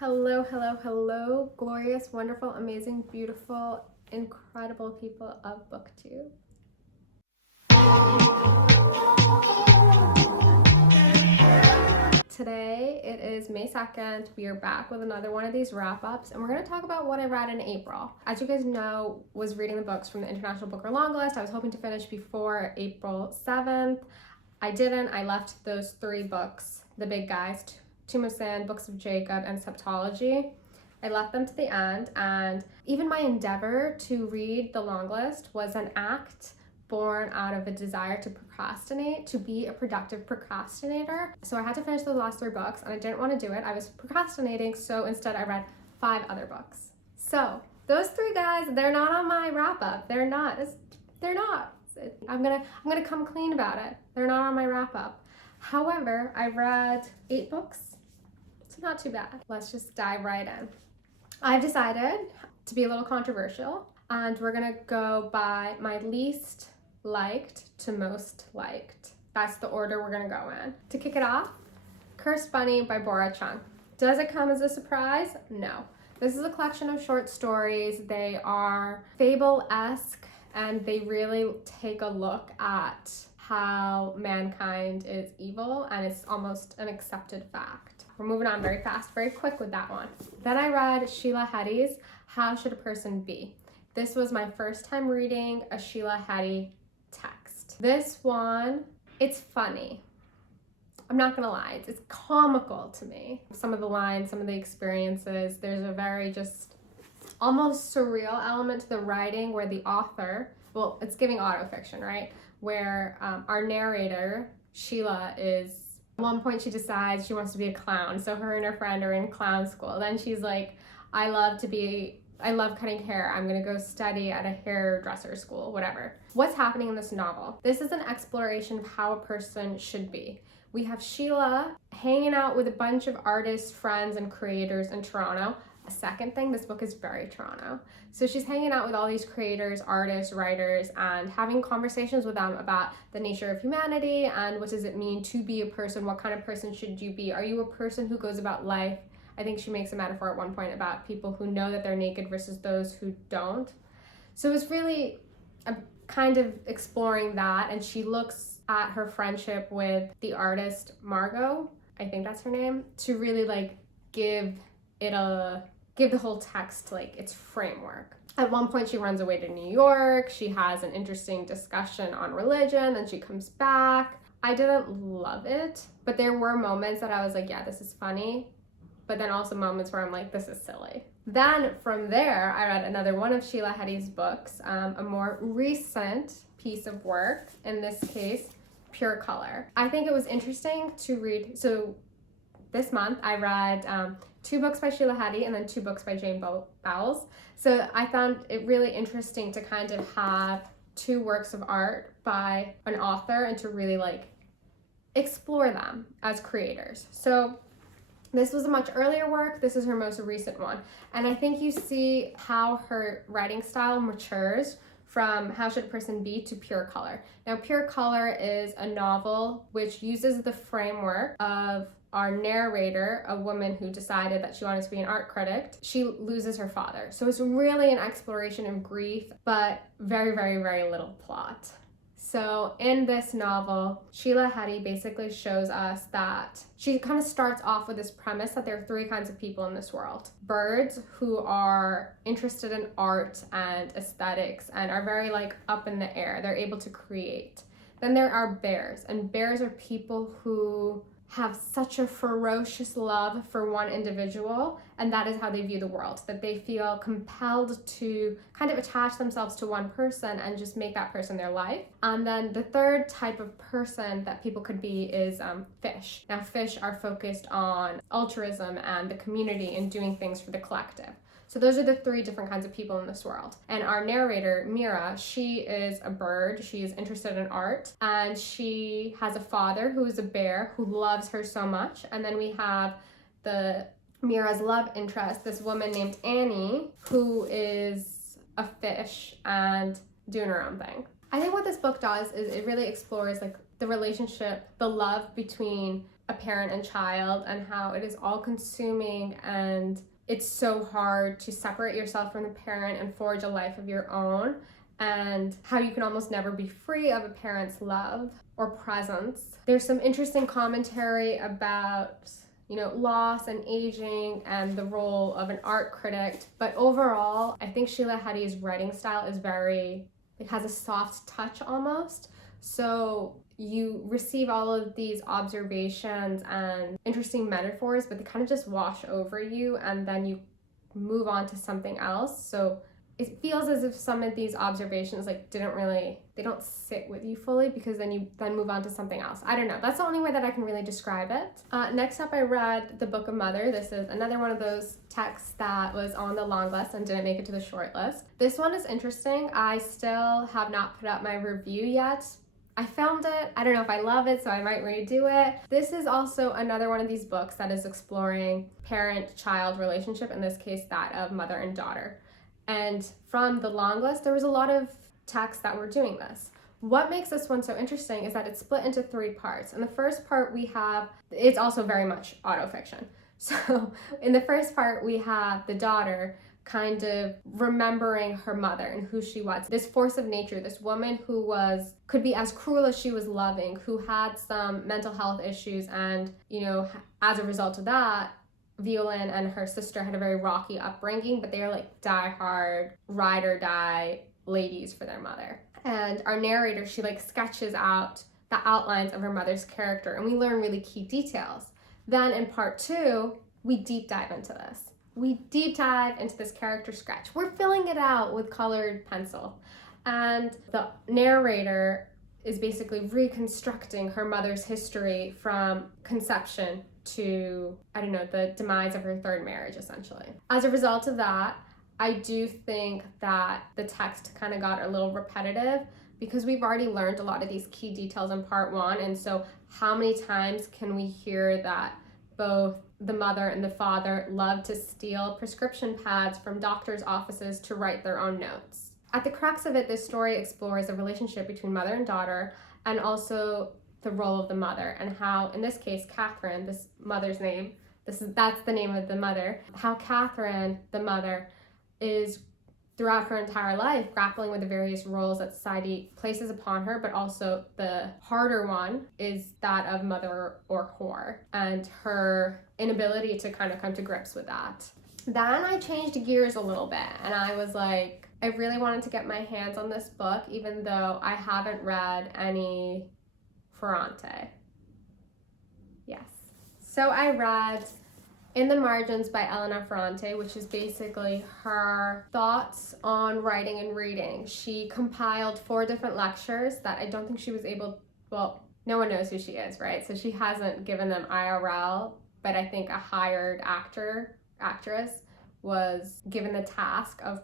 Hello, hello, hello, glorious, wonderful, amazing, beautiful, incredible people of BookTube. Today it is May 2nd. We are back with another one of these wrap-ups, and we're going to talk about what I read in April. As you guys know, was reading the books from the International Booker Longlist. I was hoping to finish before April 7th. I didn't. I left those three books, the big guys, Tomb of Sand, Books of Jacob, and Septology. I left them to the end, and even my endeavor to read the long list was an act born out of a desire to procrastinate, to be a productive procrastinator. So I had to finish the last three books, and I didn't want to do it. I was procrastinating, so instead I read 5 other books. So those three guys, they're not on my wrap-up. They're not. I'm gonna come clean about it. They're not on my wrap-up. However, I read 8 books. It's not too bad. Let's just dive right in. I've decided to be a little controversial, and we're gonna go by my least liked to most liked. That's the order we're gonna go in. To kick it off, Cursed Bunny by Bora Chung. Does it come as a surprise? No. This is a collection of short stories. They are fable-esque, and they really take a look at how mankind is evil, and it's almost an accepted fact. We're moving on very fast, very quick with that one. Then I read Sheila Heti's How Should a Person Be? This was my first time reading a Sheila Heti text. This one, it's funny. I'm not gonna lie, it's comical to me. Some of the lines, some of the experiences, there's a very just almost surreal element to the writing where the author, well, it's giving autofiction, right? Where our narrator, Sheila, is, at one point she decides she wants to be a clown. So her and her friend are in clown school. Then she's like, I love cutting hair. I'm gonna go study at a hairdresser school, whatever. What's happening in this novel? This is an exploration of how a person should be. We have Sheila hanging out with a bunch of artists, friends, and creators in Toronto. A second thing, this book is very Toronto. So she's hanging out with all these creators, artists, writers, and having conversations with them about the nature of humanity and what does it mean to be a person, what kind of person should you be? Are you a person who goes about life? I think she makes a metaphor at one point about people who know that they're naked versus those who don't. So it's really a kind of exploring that, and she looks at her friendship with the artist Margot, I think that's her name, to really like give the whole text like its framework. At one point she runs away to New York, she has an interesting discussion on religion, and she comes back. I didn't love it, but there were moments that I was like, yeah, this is funny, but then also moments where I'm like, this is silly. Then from there, I read another one of Sheila Heti's books, a more recent piece of work, in this case, Pure Color. I think it was interesting to read. So this month I read 2 books by Sheila Heti and then 2 books by Jane Bowles. So I found it really interesting to kind of have 2 works of art by an author and to really like explore them as creators. So this was a much earlier work. This is her most recent one. And I think you see how her writing style matures from How Should a Person Be to Pure Color. Now, Pure Color is a novel which uses the framework of our narrator, a woman who decided that she wanted to be an art critic. She loses her father. So it's really an exploration of grief, but very, very, very little plot. So in this novel, Sheila Heti basically shows us that she kind of starts off with this premise that there are 3 kinds of people in this world. Birds who are interested in art and aesthetics and are very like up in the air. They're able to create. Then there are bears, and bears are people who have such a ferocious love for one individual, and that is how they view the world, that they feel compelled to kind of attach themselves to one person and just make that person their life. And then the third type of person that people could be is fish. Now, fish are focused on altruism and the community and doing things for the collective. So those are the 3 different kinds of people in this world. And our narrator, Mira, she is a bird. She is interested in art. And she has a father who is a bear who loves her so much. And then we have Mira's love interest, this woman named Annie, who is a fish and doing her own thing. I think what this book does is it really explores like the relationship, the love between a parent and child, and how it is all consuming, and it's so hard to separate yourself from the parent and forge a life of your own, and how you can almost never be free of a parent's love or presence. There's some interesting commentary about, you know, loss and aging and the role of an art critic. But overall, I think Sheila Heti's writing style is very, it has a soft touch almost. So you receive all of these observations and interesting metaphors, but they kind of just wash over you, and then you move on to something else. So it feels as if some of these observations like they don't sit with you fully, because then you move on to something else. I don't know. That's the only way that I can really describe it. Next up, I read The Book of Mother. This is another one of those texts that was on the long list and didn't make it to the short list. This one is interesting. I still have not put up my review yet. I found it. I don't know if I love it, so I might redo it. This is also another one of these books that is exploring parent-child relationship, in this case that of mother and daughter. And from the long list, there was a lot of texts that were doing this. What makes this one so interesting is that it's split into 3 parts. In the first part we have, it's also very much autofiction. So in the first part we have the daughter kind of remembering her mother and who she was. This force of nature, this woman who could be as cruel as she was loving, who had some mental health issues, and, you know, as a result of that, Violaine and her sister had a very rocky upbringing, but they are like die-hard, ride or die ladies for their mother. And our narrator, she like sketches out the outlines of her mother's character, and we learn really key details. Then in part 2, we deep dive into this. We deep dive into this character sketch. We're filling it out with colored pencil. And the narrator is basically reconstructing her mother's history from conception to, I don't know, the demise of her 3rd marriage, essentially. As a result of that, I do think that the text kind of got a little repetitive, because we've already learned a lot of these key details in part 1. And so how many times can we hear that both the mother and the father love to steal prescription pads from doctors' offices to write their own notes? At the crux of it, this story explores the relationship between mother and daughter, and also the role of the mother, and how, in this case, Catherine, this mother's name, that's the name of the mother, how Catherine, the mother, is throughout her entire life grappling with the various roles that society places upon her, but also the harder one is that of mother or whore, and her inability to kind of come to grips with that. Then I changed gears a little bit, and I was like, I really wanted to get my hands on this book, even though I haven't read any Ferrante. Yes. So I read In the Margins by Elena Ferrante, which is basically her thoughts on writing and reading. She compiled 4 different lectures that I don't think she was able, well, no one knows who she is, right? So she hasn't given them IRL, but I think a hired actress was given the task of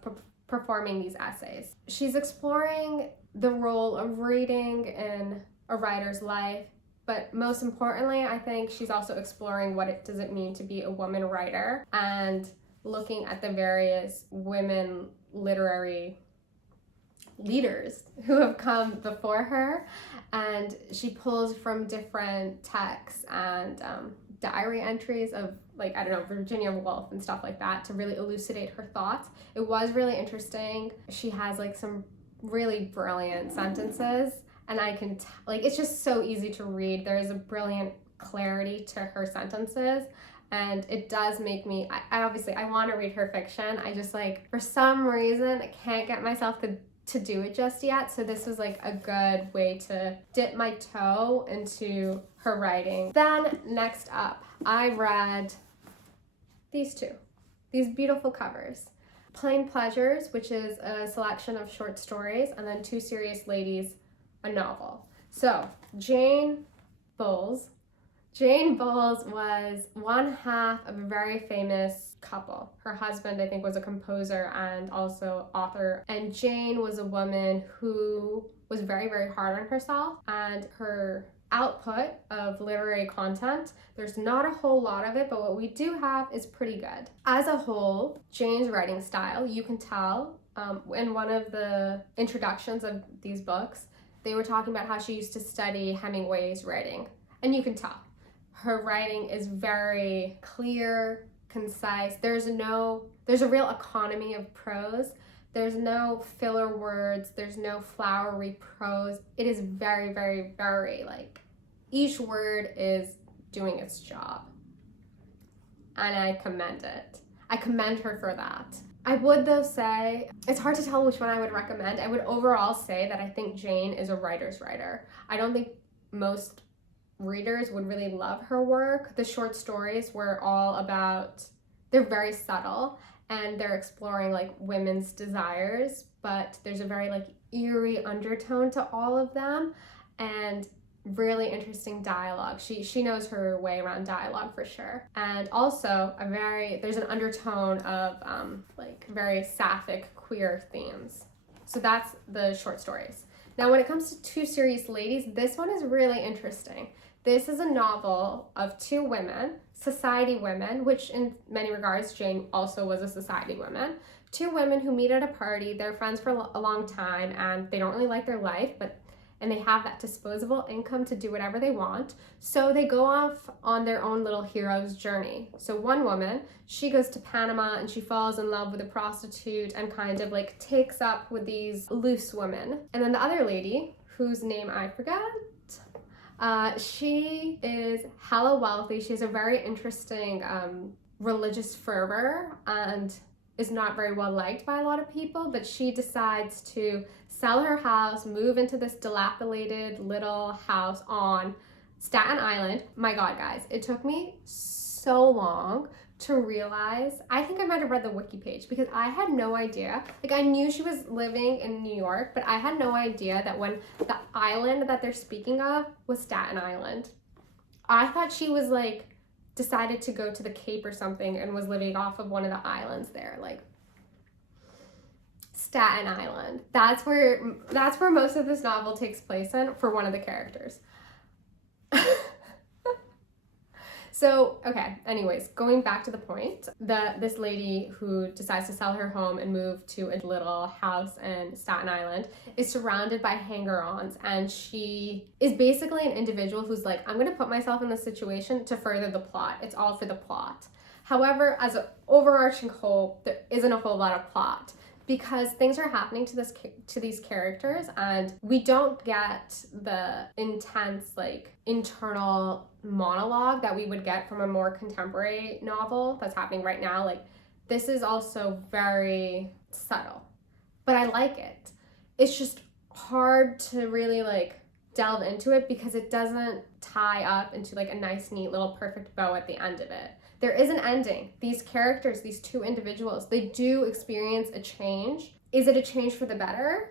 performing these essays. She's exploring the role of reading in a writer's life, but most importantly, I think she's also exploring what does it mean to be a woman writer, and looking at the various women literary leaders who have come before her. And she pulls from different texts and diary entries of, like, I don't know, Virginia Woolf and stuff like that, to really elucidate her thoughts. It was really interesting. She has like some really brilliant sentences, and I can it's just so easy to read. There is a brilliant clarity to her sentences, and it does make me, I obviously I want to read her fiction. I just, like, for some reason I can't get myself to do it just yet. So this was like a good way to dip my toe into her writing. Then next up, I read these beautiful covers. Plain Pleasures, which is a selection of short stories, and then Two Serious Ladies, a novel. So Jane Bowles was one half of a very famous couple. Her husband, I think, was a composer and also author. And Jane was a woman who was very, very hard on herself, and her output of literary content, there's not a whole lot of it, but what we do have is pretty good. As a whole, Jane's writing style, you can tell in one of the introductions of these books, they were talking about how she used to study Hemingway's writing, and you can tell. Her writing is very clear, concise. There's a real economy of prose. There's no filler words. There's no flowery prose. It is very, very, very like, each word is doing its job. And I commend it. I commend her for that. I would though say, it's hard to tell which one I would recommend. I would overall say that I think Jane is a writer's writer. I don't think most readers would really love her work. The short stories were all about, they're very subtle and they're exploring like women's desires, but there's a very like eerie undertone to all of them and really interesting dialogue. She knows her way around dialogue for sure. And also there's an undertone of like very sapphic queer themes. So that's the short stories. Now when it comes to Two Serious Ladies, this one is really interesting. This is a novel of two women, society women, which in many regards, Jane also was a society woman. Two women who meet at a party, they're friends for a long time and they don't really like their life, and they have that disposable income to do whatever they want. So they go off on their own little hero's journey. So one woman, she goes to Panama and she falls in love with a prostitute and kind of like takes up with these loose women. And then the other lady, whose name I forget, she is hella wealthy. She has a very interesting religious fervor and is not very well liked by a lot of people, but she decides to sell her house, move into this dilapidated little house on Staten Island. My God, guys, it took me so long to realize, I think I might have read the wiki page because I had no idea. Like I knew she was living in New York, but I had no idea that when the island that they're speaking of was Staten Island. I thought she was like, decided to go to the Cape or something and was living off of one of the islands there, like Staten Island. That's where most of this novel takes place in for one of the characters. So, okay, anyways, going back to the point, this lady who decides to sell her home and move to a little house in Staten Island is surrounded by hanger-ons, and she is basically an individual who's like, I'm gonna put myself in this situation to further the plot. It's all for the plot. However, as an overarching whole, there isn't a whole lot of plot, because things are happening to these characters and we don't get the intense like internal monologue that we would get from a more contemporary novel that's happening right now. Like this is also very subtle, but I like it. It's just hard to really like delve into it because it doesn't tie up into like a nice neat little perfect bow at the end of it. There is an ending. These characters, these two individuals, they do experience a change. Is it a change for the better?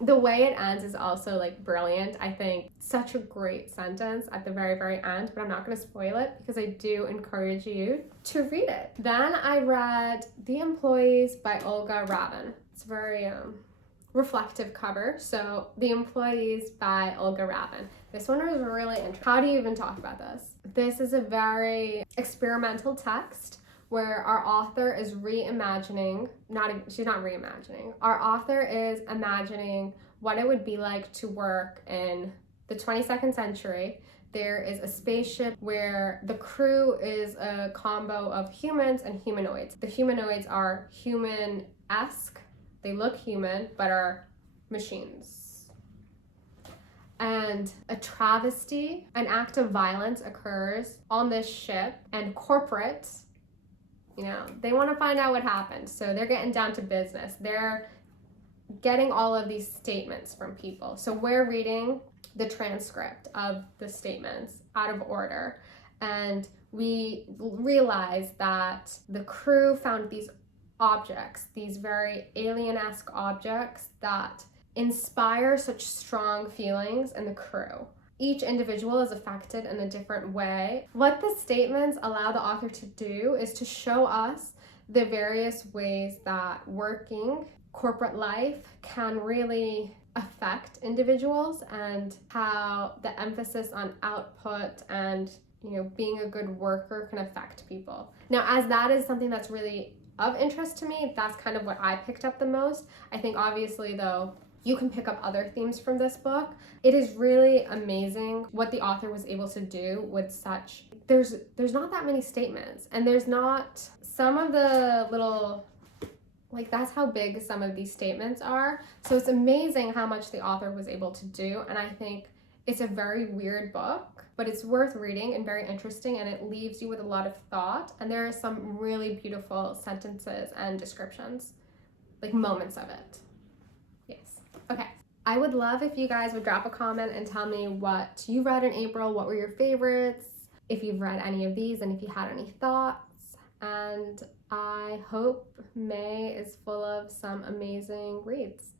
The way it ends is also like brilliant. I think such a great sentence at the very, very end, but I'm not going to spoil it because I do encourage you to read it. Then I read The Employees by Olga Ravn. It's very reflective cover. So The Employees by Olga Ravn. This one was really interesting. How do you even talk about this? This is a very experimental text where our author is reimagining, she's not reimagining, our author is imagining what it would be like to work in the 22nd century. There is a spaceship where the crew is a combo of humans and humanoids. The humanoids are human-esque, they look human, but are machines. And a travesty, an act of violence occurs on this ship, and corporate, they want to find out what happened. So they're getting down to business. They're getting all of these statements from people. So we're reading the transcript of the statements out of order. And we realize that the crew found these objects, these very alien-esque objects that inspire such strong feelings in the crew. Each individual is affected in a different way. What the statements allow the author to do is to show us the various ways that working corporate life can really affect individuals and how the emphasis on output and being a good worker can affect people. Now, as that is something that's really of interest to me, that's kind of what I picked up the most. I think obviously though, you can pick up other themes from this book. It is really amazing what the author was able to do with such, there's not that many statements, and there's not some of the little, like, that's how big some of these statements are. So it's amazing how much the author was able to do, and I think it's a very weird book, but it's worth reading and very interesting, and it leaves you with a lot of thought, and there are some really beautiful sentences and descriptions, like moments of it. Yes. Okay. I would love if you guys would drop a comment and tell me what you read in April, what were your favorites, if you've read any of these, and if you had any thoughts. And I hope May is full of some amazing reads.